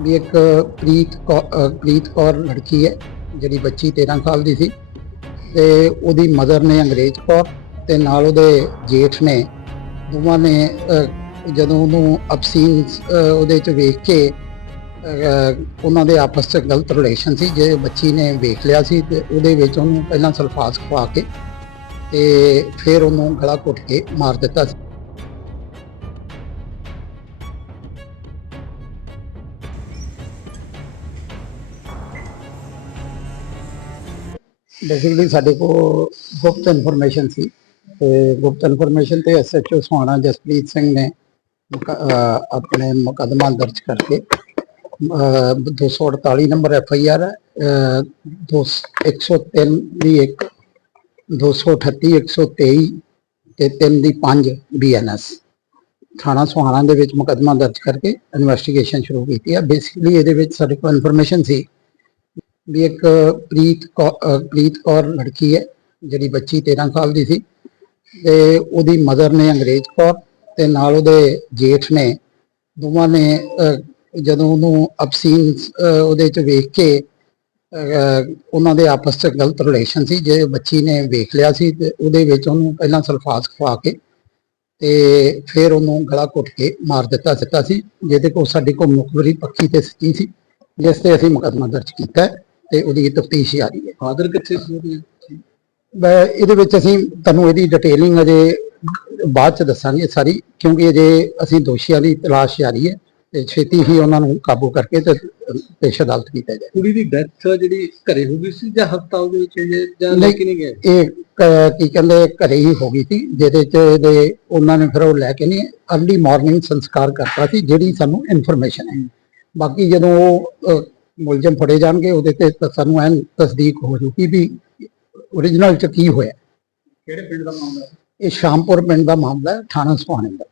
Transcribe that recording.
ਵੀ ਇੱਕ ਪ੍ਰੀਤ ਕੌ- ਅ, ਪ੍ਰੀਤ ਕੌਰ ਲੜਕੀ ਹੈ ਜਿਹੜੀ ਬੱਚੀ 13 ਸਾਲ ਦੀ ਸੀ ਤੇ ਉਹਦੀ ਮਦਰ ਨੇ ਅੰਗਰੇਜ਼ ਕੌਰ ਤੇ ਨਾਲ ਉਹਦੇ ਜੇਠ ਨੇ ਦੋਵਾਂ ਨੇ ਅ, ਜਦੋਂ ਉਹਨੂੰ ਅਬਸੀਨ ਉਹਦੇ ਚ ਵੇਖ ਕੇ ਅ, ਉਹਨਾਂ ਦੇ ਆਪਸ ਚ ਗਲਤ ਰਿਲੇਸ਼ਨ ਸੀ ਜੇ ਬੱਚੀ ਨੇ ਵੇਖ ਲਿਆ ਸੀ ਤੇ ਉਹਦੇ ਵਿੱਚ ਉਹਨੂੰ ਪਹਿਲਾਂ ਸਲਫਾਸ ਖਵਾ ਕੇ ਤੇ ਫਿਰ ਉਹਨੂੰ ਗਲਾ ਘੁੱਟ ਕੇ ਮਾਰ ਦਿੱਤਾ ਸੀ। ਬੇਸਿਕਲੀ ਸਾਡੇ ਕੋਲ ਗੁਪਤ ਇਨਫੋਰਮੇਸ਼ਨ ਸੀ ਤੇ ਗੁਪਤ ਇਨਫੋਰਮੇਸ਼ਨ ਤੇ ਐਸਐਚਓ ਸੁਹਾਣਾ ਜਸਪ੍ਰੀਤ ਸਿੰਘ ਨੇ ਮੁਕ- ਅਹ, ਆਪਣੇ ਮੁਕੱਦਮਾ ਦਰਜ ਕਰਕੇ, ਅਹ 248 ਨੰਬਰ ਐਫ ਆਈ ਆਰ 103 ਦੀ ਇੱਕ 238 123 ਤੇ 3 ਦੀ 5 ਬੀਐਨਐਸ ਥਾਣਾ ਸੋਹਾਣਾ ਦੇ ਵਿੱਚ ਮੁਕੱਦਮਾ ਦਰਜ ਕਰਕੇ ਇਨਵੈਸਟੀਗੇਸ਼ਨ ਸ਼ੁਰੂ ਕੀਤੀ ਹੈ ਬੇਸਿਕਲੀ ਇਹਦੇ ਵਿੱਚ ਸਾਡੇ ਕੋਲ ਇਨਫੋਰਮੇਸ਼ਨ ਸੀ ਵੀ ਇੱਕ ਪ੍ਰੀਤ ਕੌ- ਪ੍ਰੀਤ ਕੌਰ ਲੜਕੀ ਹੈ, ਜਿਹੜੀ ਬੱਚੀ 13 ਸਾਲ ਦੀ ਸੀ ਤੇ ਉਹਦੀ ਮਦਰ ਨੇ ਅੰਗਰੇਜ਼ ਕੌਰ ਤੇ ਨਾਲ ਉਹਦੇ ਜੇਠ ਨੇ, ਦੋਵਾਂ ਨੇ ਜਦੋਂ ਉਹਨੂੰ ਅਬਸੀਨ ਉਹਦੇ ਚ ਵੇਖ ਕੇ ਉਹਨਾਂ ਦੇ ਆਪਸ ਚ ਗਲਤ ਰਿਲੇਸ਼ਨ ਸੀ, ਜੇ ਬੱਚੀ ਨੇ ਵੇਖ ਲਿਆ ਸੀ ਤੇ ਉਹਦੇ ਵਿੱਚ ਉਹਨੂੰ ਪਹਿਲਾਂ ਸਲਫਾਸ ਖਵਾ ਕੇ ਤੇ ਫਿਰ ਉਹਨੂੰ ਗਲਾ ਘੁੱਟ ਕੇ ਮਾਰ ਦਿੱਤਾ ਦਿੱਤਾ ਸੀ, ਜਿਹਦੇ ਕੋਲ ਸਾਡੀ ਕੋਲ ਮੁਖਬਰੀ ਪੱਕੀ ਤੇ ਸੱਚੀ ਸੀ, ਜਿਸ ਤੇ ਅਸੀਂ ਮੁਕੱਦਮਾ ਦਰਜ ਕੀਤਾ ਹੈ। ਤੇ ਉਹਦੀ ਤਫਤੀਸ਼ ਜਾਰੀ ਹੈ। ਫਾਦਰ ਕਿੱਥੇ ਸੀ ਉਹਦੇ? ਮੈਂ ਇਹਦੇ ਵਿੱਚ ਅਸੀਂ ਤੁਹਾਨੂੰ ਇਹਦੀ ਡਿਟੇਲਿੰਗ ਅਜੇ ਬਾਅਦ ਚ ਦੱਸਾਂਗੇ ਸਾਰੀ ਕਿਉਂਕਿ ਅਜੇ ਅਸੀਂ ਦੋਸ਼ੀਆਂ ਦੀ ਤਲਾਸ਼ ਜਾਰੀ ਹੈ ਤੇ ਛੇਤੀ ਹੀ ਉਹਨਾਂ ਨੂੰ ਕਾਬੂ ਕਰਕੇ ਤੇ ਪੇਸ਼ ਅਦਾਲਤ ਕੀਤਾ ਜਾਏ। ਕੁੜੀ ਦੀ ਡੈਥ ਜਿਹੜੀ ਘਰੇ ਹੋ ਗਈ ਸੀ ਜਾਂ ਹਸਪਤਾਲ ਦੇ ਵਿੱਚ ਜਾਂ ਲੈ। ਕੇ ਨਹੀਂ ਗਏ? ਇਹ ਕ- ਕਹਿੰਦੇ ਘਰੇ ਹੀ ਹੋ ਗਈ ਸੀ ਜਿਹਦੇ ਚ ਇਹਦੇ ਉਹਨਾਂ ਨੇ ਫਿਰ ਉਹ ਲੈ ਕੇ ਨਹੀਂ ਅਰਲੀ ਮਾਰਨਿੰਗ ਸੰਸਕਾਰ ਕਰਤਾ ਸੀ ਜਿਹੜੀ ਸਾਨੂੰ ਇਨਫੋਰਮੇਸ਼ਨ ਹੈ। ਬਾਕੀ ਜਦੋਂ ਉਹ ਮੁਲਜ਼ਮ ਫੜੇ ਜਾਣਗੇ ਉਹਦੇ ਤੇ ਤਾਂ ਸਾਨੂੰ ਐਨ ਤਸਦੀਕ ਹੋ ਜੂਗੀ ਵੀ ਓਰੀਜਨਲ ਚ ਕੀ ਹੋਇਆ। ਕਿਹੜੇ ਪਿੰਡ ਦਾ ਮਾਮਲਾ? ਇਹ ਸ਼ਾਮਪੁਰ ਪਿੰਡ ਦਾ ਮਾਮਲਾ ਹੈ ਥਾਣਾ ਸੁਹਾਣੇ ਦਾ